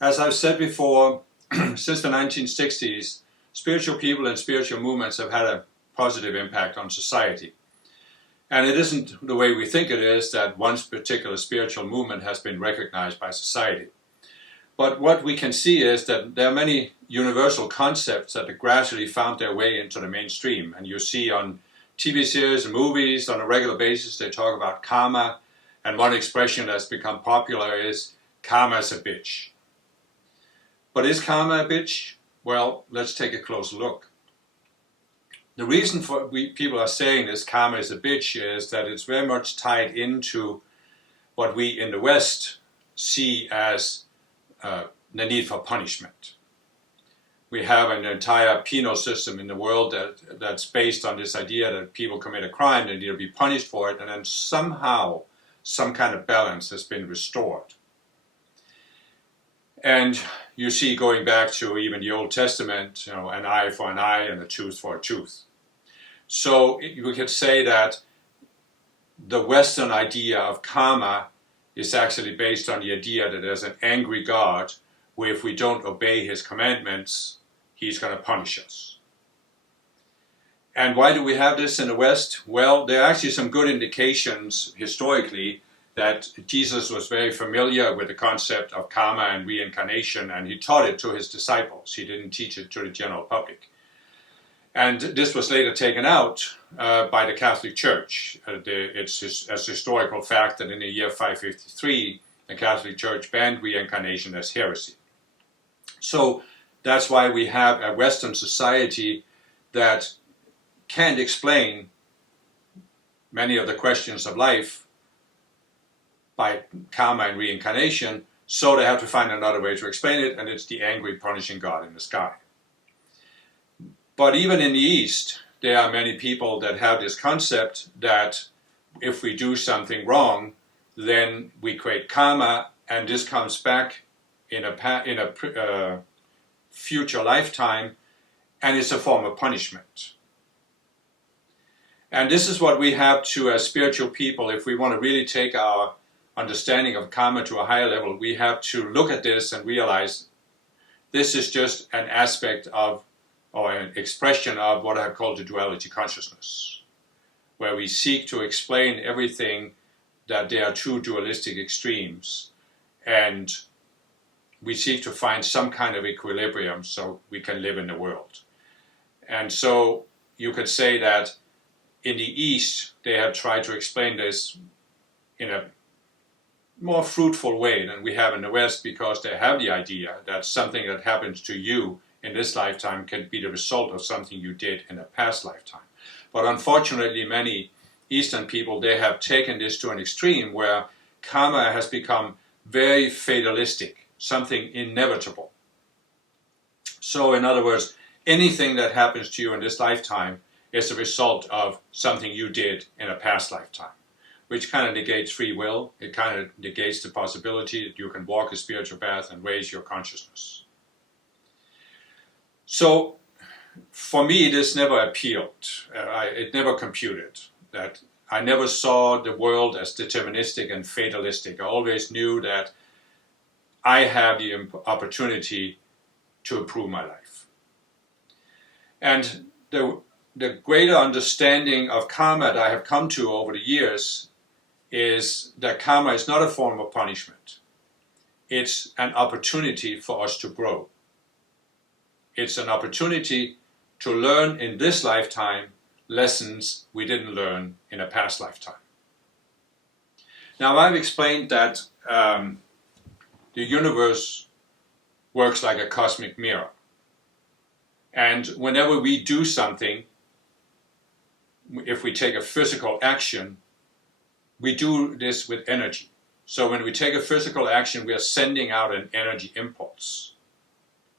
As I've said before, since the 1960s, spiritual people and spiritual movements have had a positive impact on society. And it isn't the way we think it is, that one particular spiritual movement has been recognized by society. But what we can see is that there are many universal concepts that have gradually found their way into the mainstream. And you see on TV series and movies on a regular basis, they talk about karma. And one expression that's become popular is, karma's a bitch. But is karma a bitch? Well, let's take a closer look. The reason for people are saying this karma is a bitch is that it's very much tied into what we in the West see as the need for punishment. We have an entire penal system in the world that's based on this idea that people commit a crime, they need to be punished for it, and then somehow some kind of balance has been restored. And you see, going back to even the Old Testament, an eye for an eye and a tooth for a tooth. So we could say that the Western idea of karma is actually based on the idea that there's an angry God where if we don't obey his commandments, he's going to punish us. And why do we have this in the West? Well, there are actually some good indications historically that Jesus was very familiar with the concept of karma and reincarnation, and he taught it to his disciples. He didn't teach it to the general public. And this was later taken out by the Catholic Church. It's a historical fact that in the year 553, the Catholic Church banned reincarnation as heresy. So that's why we have a Western society that can't explain many of the questions of life by karma and reincarnation, so they have to find another way to explain it, and it's the angry, punishing God in the sky. But even in the East, there are many people that have this concept that if we do something wrong, then we create karma, and this comes back in a future lifetime, and it's a form of punishment. And this is what we have to, as spiritual people, if we want to really take our understanding of karma to a higher level, we have to look at this and realize this is just an aspect of, or an expression of, what I have called the duality consciousness, where we seek to explain everything that there are two dualistic extremes, and we seek to find some kind of equilibrium so we can live in the world. And so you could say that in the East, they have tried to explain this in a more fruitful way than we have in the West, because they have the idea that something that happens to you in this lifetime can be the result of something you did in a past lifetime. But unfortunately, many Eastern people, they have taken this to an extreme where karma has become very fatalistic, something inevitable. So in other words, anything that happens to you in this lifetime is a result of something you did in a past lifetime, which kind of negates free will. It kind of negates the possibility that you can walk a spiritual path and raise your consciousness. So for me, this never appealed. It never computed. That I never saw the world as deterministic and fatalistic. I always knew that I have the opportunity to improve my life. And the greater understanding of karma that I have come to over the years is that karma is not a form of punishment. It's an opportunity for us to grow. It's an opportunity to learn in this lifetime lessons we didn't learn in a past lifetime. Now, I've explained that the universe works like a cosmic mirror. And whenever we do something, if we take a physical action, we do this with energy. So when we take a physical action, we are sending out an energy impulse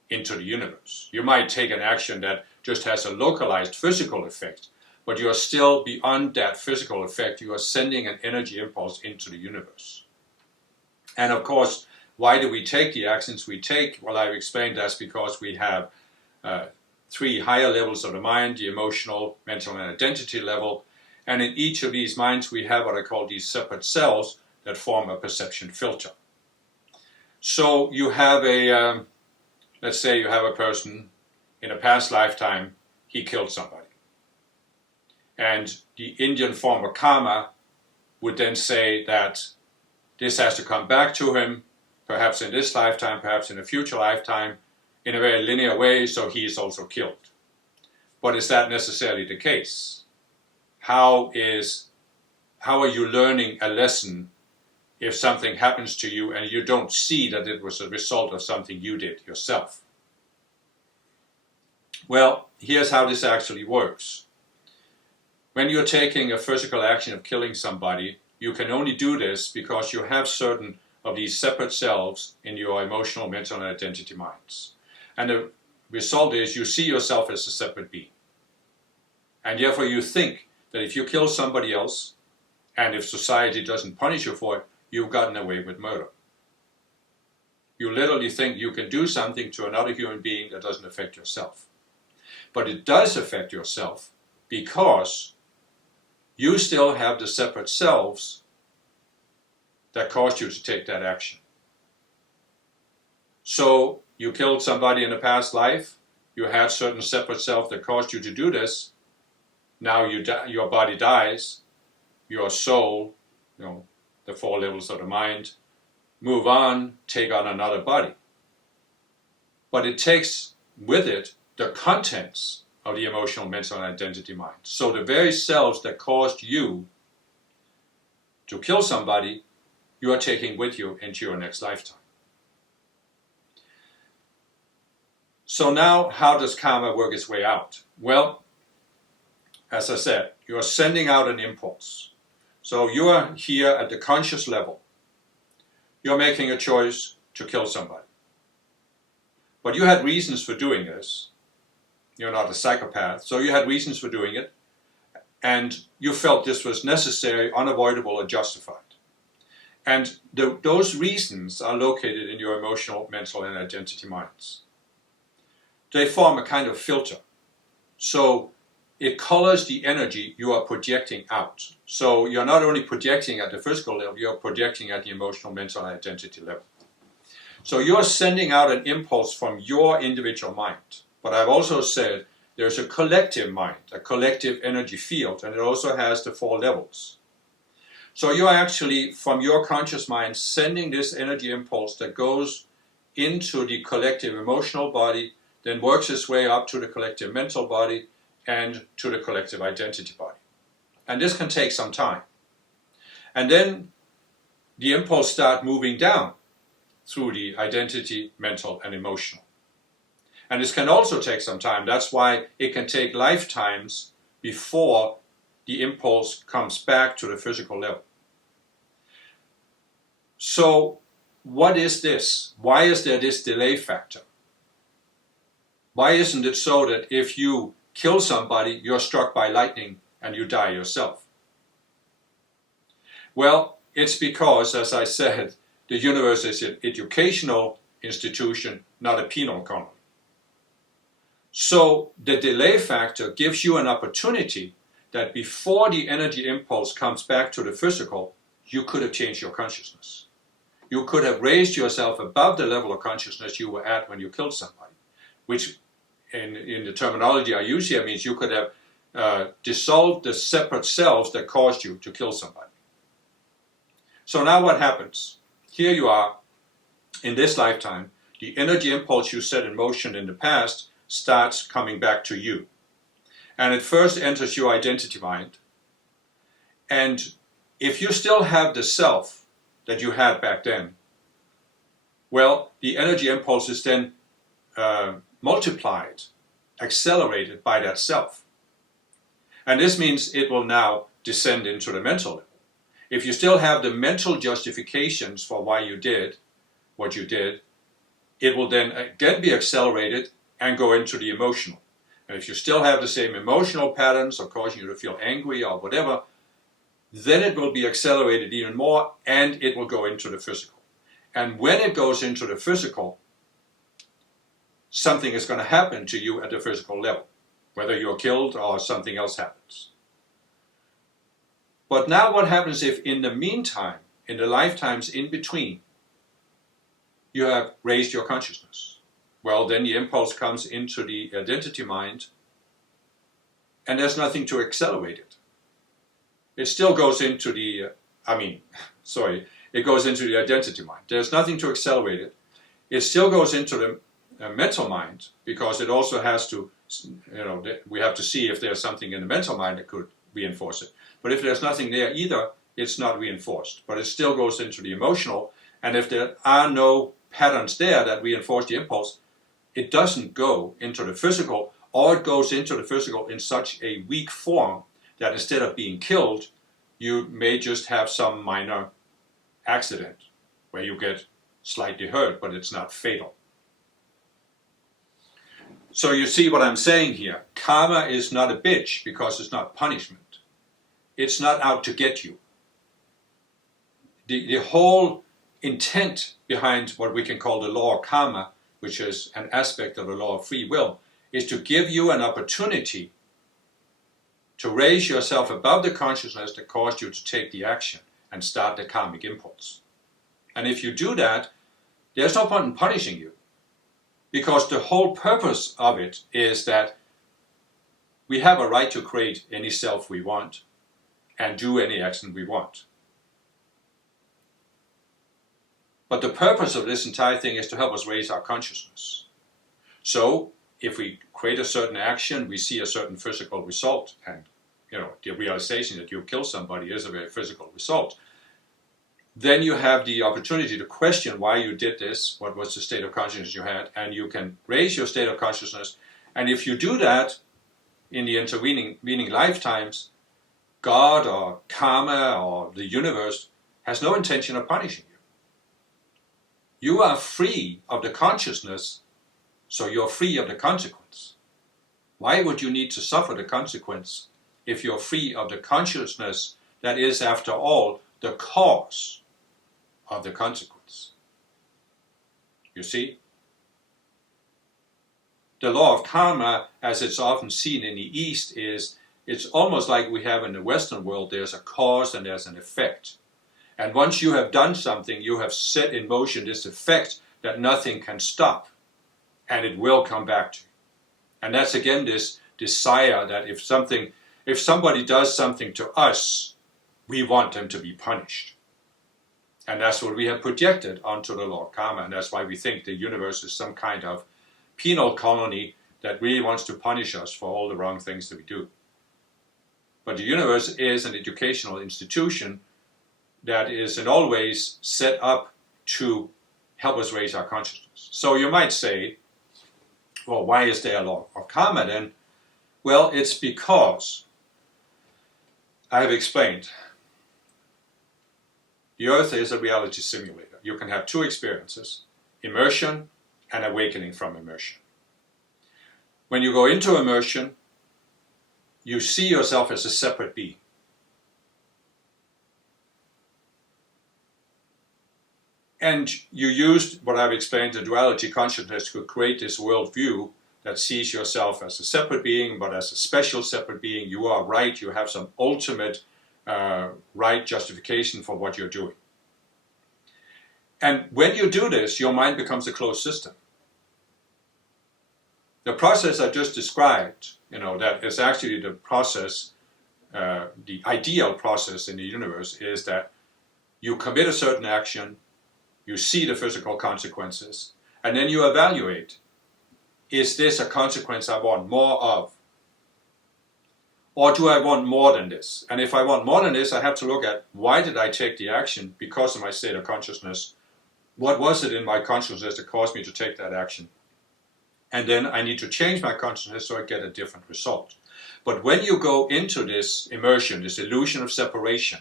into the universe. You might take an action that just has a localized physical effect, but you are still beyond that physical effect. You are sending an energy impulse into the universe. And of course, why do we take the actions we take? Well, I've explained that's because we have three higher levels of the mind: the emotional, mental, and identity level. And in each of these minds, we have what I call these separate cells that form a perception filter. So you have let's say you have a person in a past lifetime, he killed somebody. And the Indian form of karma would then say that this has to come back to him, perhaps in this lifetime, perhaps in a future lifetime, in a very linear way, so he is also killed. But is that necessarily the case? How are you learning a lesson if something happens to you and you don't see that it was a result of something you did yourself? Well, here's how this actually works. When you're taking a physical action of killing somebody, you can only do this because you have certain of these separate selves in your emotional, mental, and identity minds. And the result is you see yourself as a separate being. And therefore you think that if you kill somebody else, and if society doesn't punish you for it, you've gotten away with murder. You literally think you can do something to another human being that doesn't affect yourself. But it does affect yourself because you still have the separate selves that caused you to take that action. So you killed somebody in a past life, you had certain separate self that caused you to do this, now your body dies, your soul, the 4 levels of the mind, move on, take on another body. But it takes with it the contents of the emotional, mental, and identity mind. So the very selves that caused you to kill somebody, you are taking with you into your next lifetime. So now, how does karma work its way out? Well, as I said, you are sending out an impulse. So you are here at the conscious level. You're making a choice to kill somebody. But you had reasons for doing this. You're not a psychopath, so you had reasons for doing it. And you felt this was necessary, unavoidable, or justified. And those reasons are located in your emotional, mental, and identity minds. They form a kind of filter. So it colors the energy you are projecting out. So you're not only projecting at the physical level, you're projecting at the emotional, mental, and identity level. So you're sending out an impulse from your individual mind. But I've also said there's a collective mind, a collective energy field, and it also has the 4 levels. So you're actually, from your conscious mind, sending this energy impulse that goes into the collective emotional body, then works its way up to the collective mental body and to the collective identity body. And this can take some time. And then the impulse starts moving down through the identity, mental, and emotional. And this can also take some time. That's why it can take lifetimes before the impulse comes back to the physical level. So what is this? Why is there this delay factor? Why isn't it so that if you kill somebody, you're struck by lightning and you die yourself? Well, it's because, as I said, the universe is an educational institution, not a penal colony. So the delay factor gives you an opportunity that before the energy impulse comes back to the physical, you could have changed your consciousness. You could have raised yourself above the level of consciousness you were at when you killed somebody, which in the terminology I use here means you could have dissolved the separate selves that caused you to kill somebody. So now what happens? Here you are in this lifetime. The energy impulse you set in motion in the past starts coming back to you. And it first enters your identity mind. And if you still have the self that you had back then, well, the energy impulse is then multiplied, accelerated by that self. And this means it will now descend into the mental level. If you still have the mental justifications for why you did what you did, it will then again be accelerated and go into the emotional. And if you still have the same emotional patterns or causing you to feel angry or whatever, then it will be accelerated even more and it will go into the physical. And when it goes into the physical, something is going to happen to you at the physical level, whether you're killed or something else happens. But now what happens if in the meantime, in the lifetimes in between, you have raised your consciousness. Well, then the impulse comes into the identity mind, and there's nothing to accelerate it. It still goes into the, it goes into the identity mind. There's nothing to accelerate it. It still goes into the mental mind, because it also has to, we have to see if there's something in the mental mind that could reinforce it. But if there's nothing there either, it's not reinforced. But it still goes into the emotional, and if there are no patterns there that reinforce the impulse, it doesn't go into the physical, or it goes into the physical in such a weak form that instead of being killed, you may just have some minor accident where you get slightly hurt, but it's not fatal. So you see what I'm saying here. Karma is not a bitch because it's not punishment. It's not out to get you. The whole intent behind what we can call the law of karma, which is an aspect of the law of free will, is to give you an opportunity to raise yourself above the consciousness that caused you to take the action and start the karmic impulse. And if you do that, there's no point in punishing you, because the whole purpose of it is that we have a right to create any self we want and do any action we want. But the purpose of this entire thing is to help us raise our consciousness. So if we create a certain action, we see a certain physical result, and the realization that you kill somebody is a very physical result. Then you have the opportunity to question why you did this, what was the state of consciousness you had, and you can raise your state of consciousness. And if you do that in the intervening lifetimes, God or karma or the universe has no intention of punishing you. You are free of the consciousness, so you're free of the consequence. Why would you need to suffer the consequence if you're free of the consciousness that is, after all, the cause of the consequence? You see? The law of karma, as it's often seen in the East, it's almost like we have in the Western world. There's a cause and there's an effect. And once you have done something, you have set in motion this effect that nothing can stop. And it will come back to you. And that's again this desire that if somebody does something to us, we want them to be punished. And that's what we have projected onto the law of karma. And that's why we think the universe is some kind of penal colony that really wants to punish us for all the wrong things that we do. But the universe is an educational institution that is in all ways set up to help us raise our consciousness. So you might say, well, why is there a law of karma then? Well, it's because I have explained the earth is a reality simulator. You can have two experiences, immersion and awakening from immersion. When you go into immersion, you see yourself as a separate being. And you used what I've explained, the duality consciousness, to create this worldview that sees yourself as a separate being, but as a special separate being. You are right, you have some ultimate right justification for what you're doing. And when you do this, your mind becomes a closed system. The process I just described, that is actually the process, the ideal process in the universe, is that you commit a certain action, you see the physical consequences, and then you evaluate, is this a consequence I want more of? Or do I want more than this? And if I want more than this, I have to look at, why did I take the action? Because of my state of consciousness. What was it in my consciousness that caused me to take that action? And then I need to change my consciousness so I get a different result. But when you go into this immersion, this illusion of separation,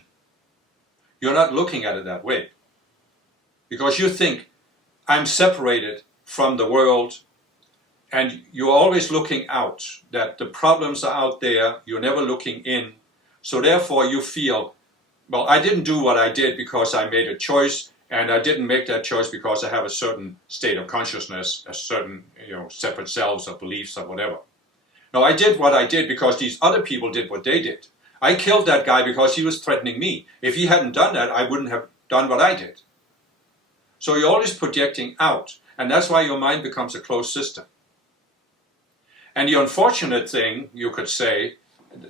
you're not looking at it that way. Because you think, I'm separated from the world, and you're always looking out, that the problems are out there, you're never looking in. So therefore you feel, well, I didn't do what I did because I made a choice, and I didn't make that choice because I have a certain state of consciousness, a certain separate selves or beliefs or whatever. No, I did what I did because these other people did what they did. I killed that guy because he was threatening me. If he hadn't done that, I wouldn't have done what I did. So you're always projecting out, and that's why your mind becomes a closed system. And the unfortunate thing, you could say,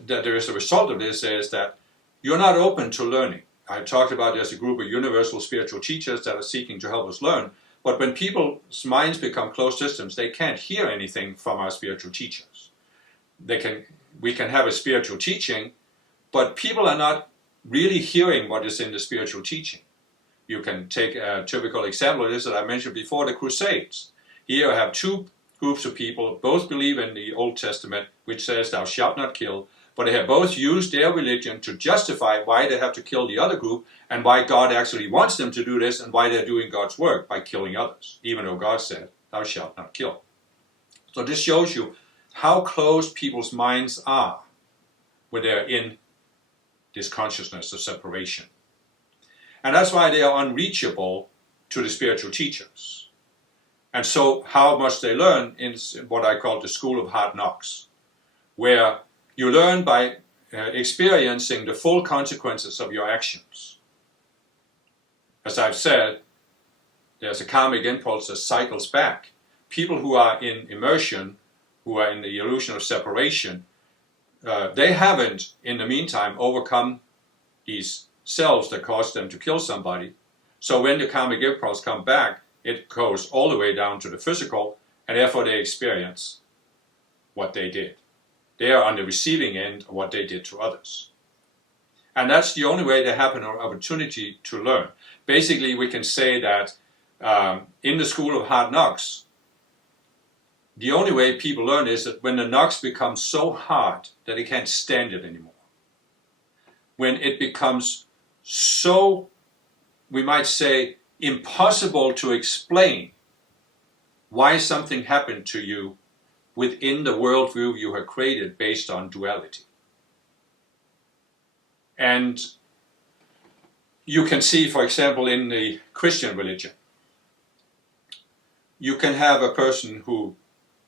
that there is a result of this is that you're not open to learning. I talked about there's a group of universal spiritual teachers that are seeking to help us learn, but when people's minds become closed systems, they can't hear anything from our spiritual teachers. We can have a spiritual teaching, but people are not really hearing what is in the spiritual teaching. You can take a typical example of this that I mentioned before, the Crusades. Here I have two groups of people, both believe in the Old Testament, which says thou shalt not kill, but they have both used their religion to justify why they have to kill the other group and why God actually wants them to do this and why they're doing God's work by killing others, even though God said, thou shalt not kill. So this shows you how close people's minds are when they're in this consciousness of separation. And that's why they are unreachable to the spiritual teachers. And so how much they learn is what I call the school of hard knocks, where you learn by experiencing the full consequences of your actions. As I've said, there's a karmic impulse that cycles back. People who are in immersion, who are in the illusion of separation, they haven't, in the meantime, overcome these selves that cause them to kill somebody. So when the karmic impulse comes back, it goes all the way down to the physical, and therefore they experience what they did. They are on the receiving end of what they did to others. And that's the only way they have an opportunity to learn. Basically, we can say that in the school of hard knocks, the only way people learn is that when the knocks become so hard that they can't stand it anymore. When it becomes so, we might say, impossible to explain why something happened to you within the worldview you have created based on duality. And you can see, for example, in the Christian religion, you can have a person who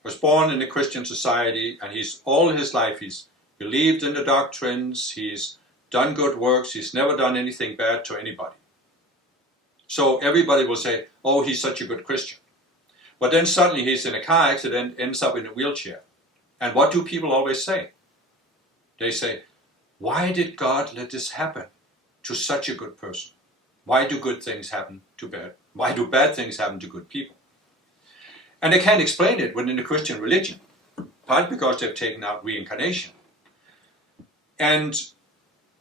was born in a Christian society and all his life he's believed in the doctrines, he's done good works, he's never done anything bad to anybody. So everybody will say, oh, he's such a good Christian. But then suddenly he's in a car accident, ends up in a wheelchair. And what do people always say? They say, why did God let this happen to such a good person? Why do good things happen to bad? Why do bad things happen to good people? And they can't explain it within the Christian religion, partly because they've taken out reincarnation. And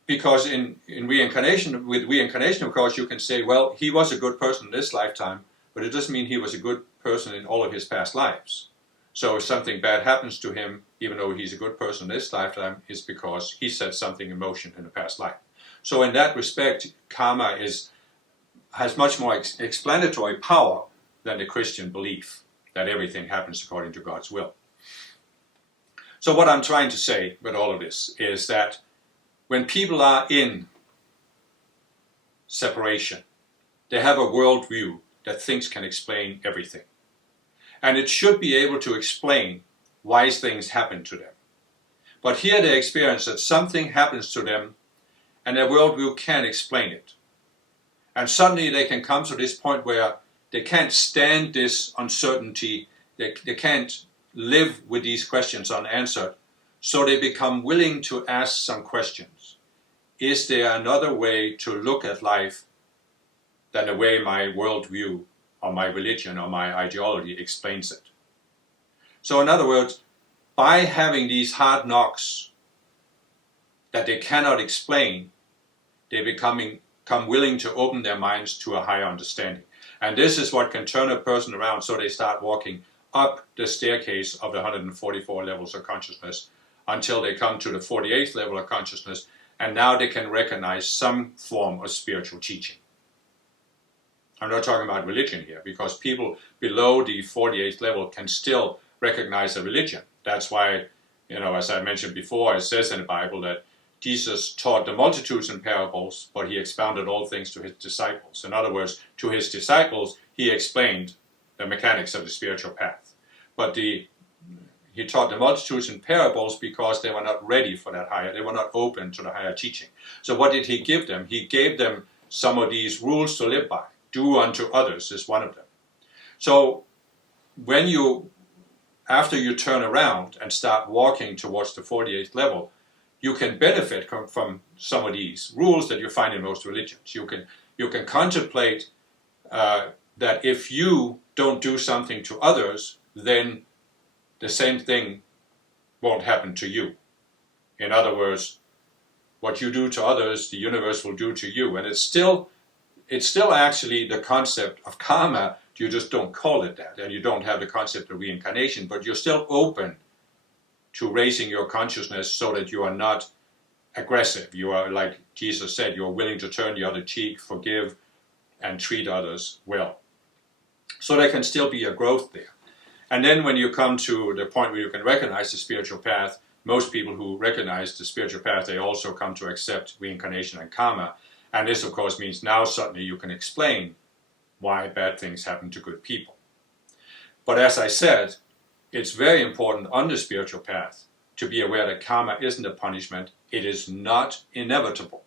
because in reincarnation, of course, you can say, well, he was a good person in this lifetime, but it doesn't mean he was a good person in all of his past lives. So if something bad happens to him, even though he's a good person in this lifetime, it's because he set something in motion in a past life. So in that respect, karma has much more explanatory power than the Christian belief that everything happens according to God's will. So what I'm trying to say with all of this is that when people are in separation, they have a worldview that thinks can explain everything. And it should be able to explain why things happen to them. But here they experience that something happens to them and their worldview can't explain it. And suddenly they can come to this point where they can't stand this uncertainty, they can't live with these questions unanswered, so they become willing to ask some questions. Is there another way to look at life than the way my worldview or my religion or my ideology explains it? So in other words, by having these hard knocks that they cannot explain, they become willing to open their minds to a higher understanding. And this is what can turn a person around so they start walking up the staircase of the 144 levels of consciousness until they come to the 48th level of consciousness, and now they can recognize some form of spiritual teaching. I'm not talking about religion here, because people below the 48th level can still recognize a religion. That's why, as I mentioned before, it says in the Bible that Jesus taught the multitudes in parables, but he expounded all things to his disciples. In other words, to his disciples, he explained the mechanics of the spiritual path. But he taught the multitudes in parables because they were not ready for that higher, they were not open to the higher teaching. So what did he give them? He gave them some of these rules to live by. do unto others is one of them. So when after you turn around and start walking towards the 48th level, you can benefit from some of these rules that you find in most religions. You can contemplate that if you don't do something to others, then the same thing won't happen to you. In other words, what you do to others, the universe will do to you. And it's still actually the concept of karma. You just don't call it that, and you don't have the concept of reincarnation, but you're still open to raising your consciousness so that you are not aggressive. You are, like Jesus said, you're willing to turn the other cheek, forgive, and treat others well. So there can still be a growth there. And then when you come to the point where you can recognize the spiritual path, most people who recognize the spiritual path, they also come to accept reincarnation and karma. And this, of course, means now suddenly you can explain why bad things happen to good people. But as I said, it's very important on the spiritual path to be aware that karma isn't a punishment. It is not inevitable.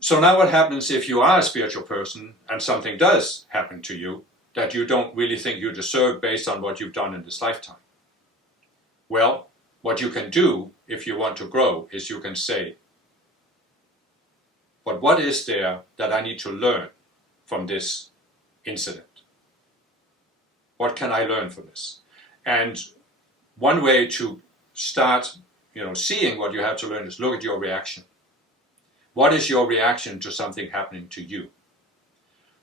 So now what happens if you are a spiritual person and something does happen to you that you don't really think you deserve based on what you've done in this lifetime? Well, what you can do if you want to grow is you can say, but what is there that I need to learn from this incident? What can I learn from this? And one way to start, seeing what you have to learn is look at your reaction. What is your reaction to something happening to you?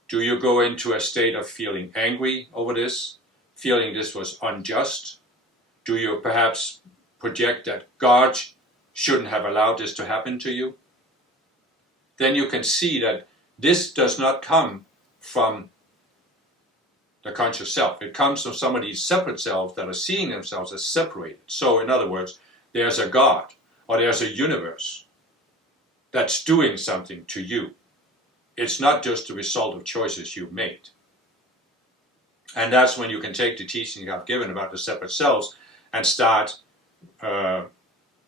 Do you go into a state of feeling angry over this, feeling this was unjust? Do you perhaps project that God shouldn't have allowed this to happen to you? Then you can see that this does not come from the conscious self. It comes from some of these separate selves that are seeing themselves as separated. So in other words, there's a God or there's a universe that's doing something to you. It's not just the result of choices you've made. And that's when you can take the teaching I've given about the separate selves and start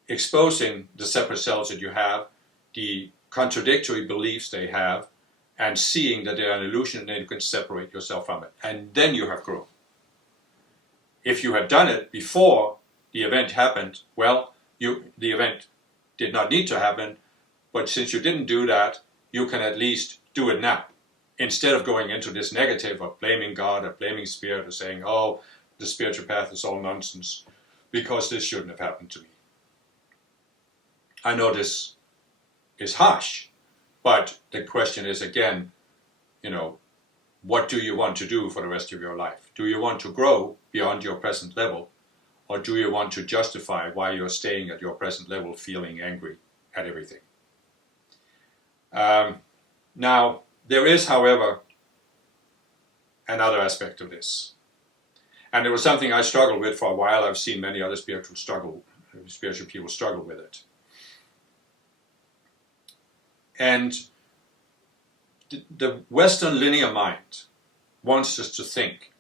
exposing the separate selves that you have, the contradictory beliefs they have, and seeing that they're an illusion, and then you can separate yourself from it. And then you have grown. If you had done it before the event happened, well, the event did not need to happen, but since you didn't do that, you can at least do it now. Instead of going into this negative of blaming God or blaming Spirit or saying, oh, the spiritual path is all nonsense because this shouldn't have happened to me. I know this is harsh, but the question is again, what do you want to do for the rest of your life? Do you want to grow beyond your present level, or do you want to justify why you're staying at your present level feeling angry at everything? Now, there is, however, another aspect of this. And it was something I struggled with for a while. I've seen many other spiritual people struggle with it. And the Western linear mind wants us to think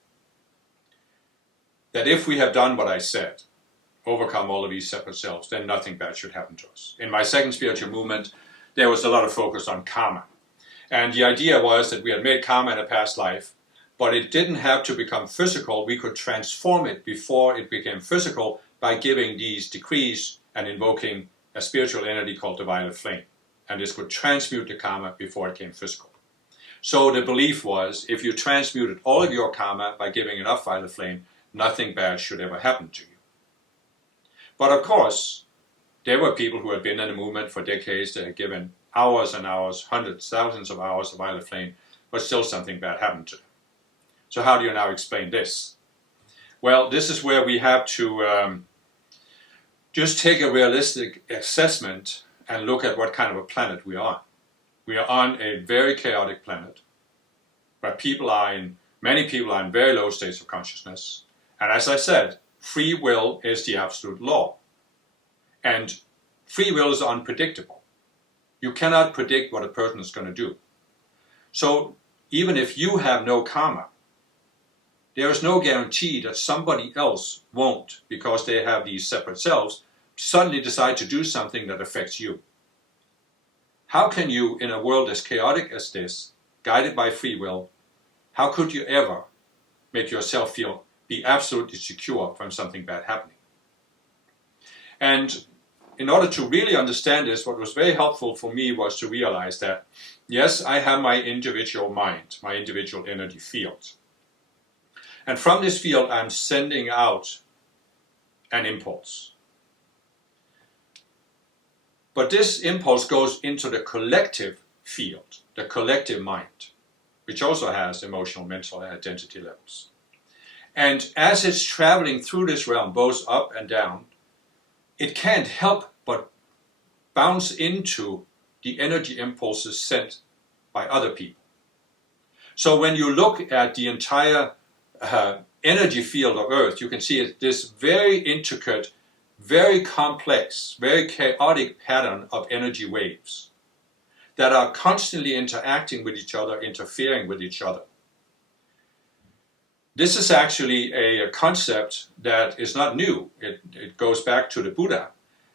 that if we have done what I said, overcome all of these separate selves, then nothing bad should happen to us. In my second spiritual movement, there was a lot of focus on karma. And the idea was that we had made karma in a past life, but it didn't have to become physical. We could transform it before it became physical by giving these decrees and invoking a spiritual entity called the violet flame. And this could transmute the karma before it came physical. So the belief was, if you transmuted all of your karma by giving enough violet flame, nothing bad should ever happen to you. But of course, there were people who had been in the movement for decades that had given hours and hours, hundreds, thousands of hours of violet flame, but still something bad happened to them. So how do you now explain this? Well, this is where we have to just take a realistic assessment and look at what kind of a planet we are on. We are on a very chaotic planet where many people are in very low states of consciousness. And as I said, free will is the absolute law. And free will is unpredictable. You cannot predict what a person is going to do. So even if you have no karma, there is no guarantee that somebody else won't, because they have these separate selves, suddenly decide to do something that affects you. How can you, in a world as chaotic as this, guided by free will, how could you ever make yourself be absolutely secure from something bad happening? And in order to really understand this, what was very helpful for me was to realize that, yes, I have my individual mind, my individual energy field. And from this field, I'm sending out an impulse. But this impulse goes into the collective field, the collective mind, which also has emotional, mental, and identity levels. And as it's traveling through this realm, both up and down, it can't help but bounce into the energy impulses sent by other people. So when you look at the entire energy field of Earth, you can see this very intricate, very complex, very chaotic pattern of energy waves that are constantly interacting with each other, interfering with each other. This is actually a concept that is not new. It goes back to the Buddha,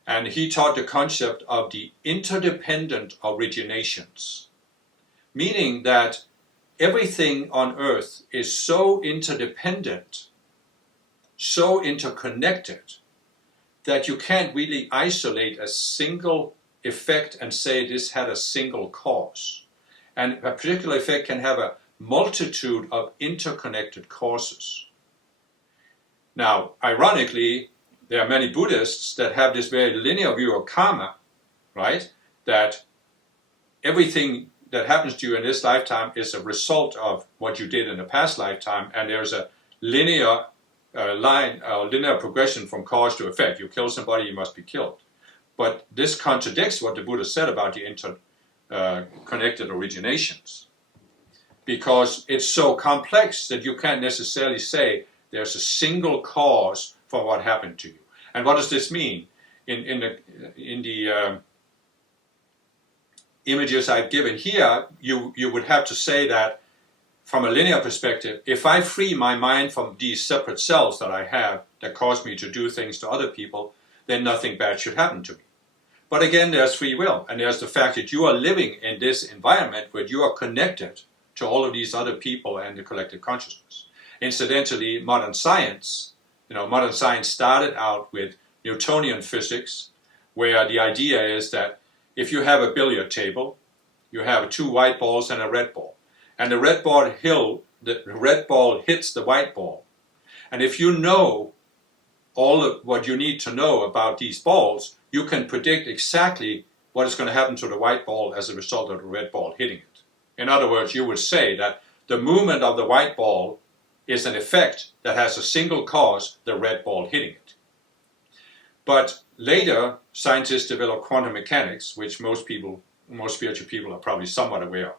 and he taught the concept of the interdependent originations, meaning that everything on Earth is so interdependent, so interconnected, that you can't really isolate a single effect and say this had a single cause. And a particular effect can have a multitude of interconnected causes. Now, ironically, there are many Buddhists that have this very linear view of karma, right? That everything that happens to you in this lifetime is a result of what you did in the past lifetime, and there's a linear linear progression from cause to effect. You kill somebody, you must be killed. But this contradicts what the Buddha said about the interconnected originations, because it's so complex that you can't necessarily say there's a single cause for what happened to you. And what does this mean? In the images I've given here, you would have to say that from a linear perspective, if I free my mind from these separate selves that I have that cause me to do things to other people, then nothing bad should happen to me. But again, there's free will, and there's the fact that you are living in this environment where you are connected to all of these other people and the collective consciousness. Incidentally, modern science started out with Newtonian physics, where the idea is that if you have a billiard table, you have 2 white balls and a red ball. And the red ball hits the white ball. And if you know all of what you need to know about these balls, you can predict exactly what is going to happen to the white ball as a result of the red ball hitting it. In other words, you would say that the movement of the white ball is an effect that has a single cause, the red ball hitting it. But later, scientists developed quantum mechanics, which most spiritual people are probably somewhat aware of.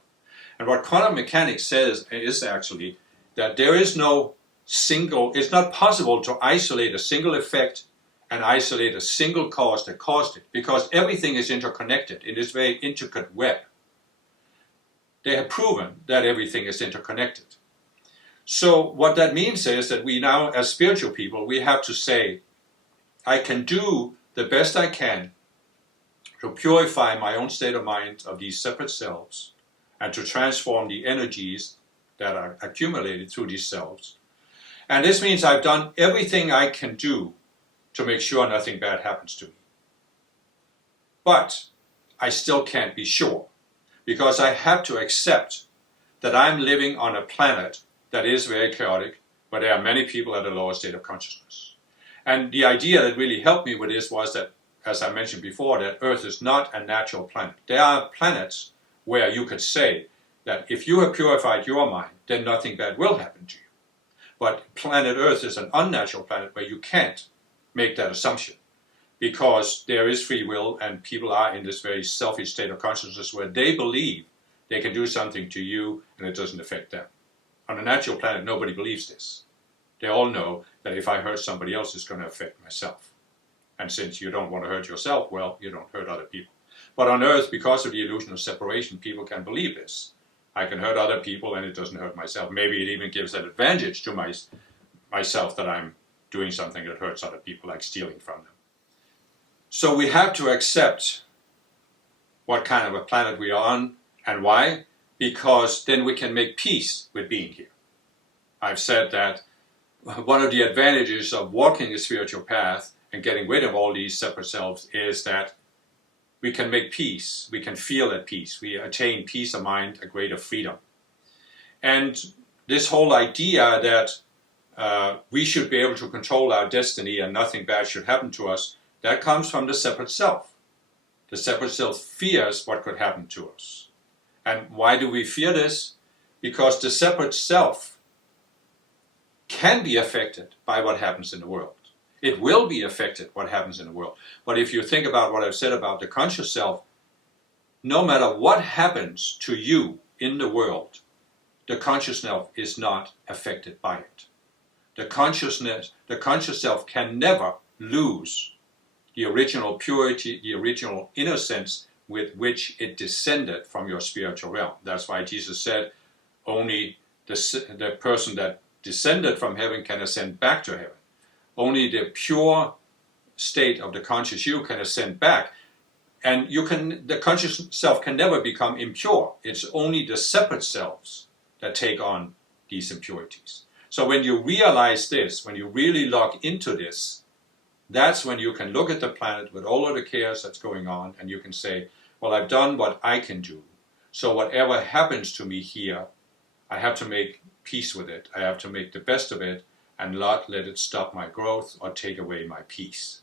And what quantum mechanics says is actually that there is no single, it's not possible to isolate a single effect and isolate a single cause that caused it, because everything is interconnected in this very intricate web. They have proven that everything is interconnected. So what that means is that we now, as spiritual people, we have to say, I can do the best I can to purify my own state of mind of these separate selves, and to transform the energies that are accumulated through these selves. And this means I've done everything I can do to make sure nothing bad happens to me. But I still can't be sure, because I have to accept that I'm living on a planet that is very chaotic, but there are many people at a lower state of consciousness. And the idea that really helped me with this was that, as I mentioned before, that Earth is not a natural planet. There are planets where you could say that if you have purified your mind, then nothing bad will happen to you. But planet Earth is an unnatural planet where you can't make that assumption, because there is free will and people are in this very selfish state of consciousness where they believe they can do something to you and it doesn't affect them. On a natural planet, nobody believes this. They all know that if I hurt somebody else, it's going to affect myself. And since you don't want to hurt yourself, well, you don't hurt other people. But on Earth, because of the illusion of separation, people can believe this. I can hurt other people and it doesn't hurt myself. Maybe it even gives an advantage to myself that I'm doing something that hurts other people, like stealing from them. So we have to accept what kind of a planet we are on and why, because then we can make peace with being here. I've said that one of the advantages of walking the spiritual path and getting rid of all these separate selves is that we can make peace, we can feel at peace, we attain peace of mind, a greater freedom. And this whole idea that we should be able to control our destiny and nothing bad should happen to us, that comes from the separate self. The separate self fears what could happen to us. And why do we fear this? Because the separate self can be affected by what happens in the world. It will be affected what happens in the world. But if you think about what I've said about the conscious self, no matter what happens to you in the world, the conscious self is not affected by it. The conscious self can never lose the original purity, the original innocence with which it descended from your spiritual realm. That's why Jesus said only the person that descended from heaven can ascend back to heaven. Only the pure state of the conscious you can ascend back. And the conscious self can never become impure. It's only the separate selves that take on these impurities. So when you realize this, when you really log into this, that's when you can look at the planet with all of the chaos that's going on and you can say, well, I've done what I can do. So whatever happens to me here, I have to make peace with it. I have to make the best of it and not let it stop my growth or take away my peace.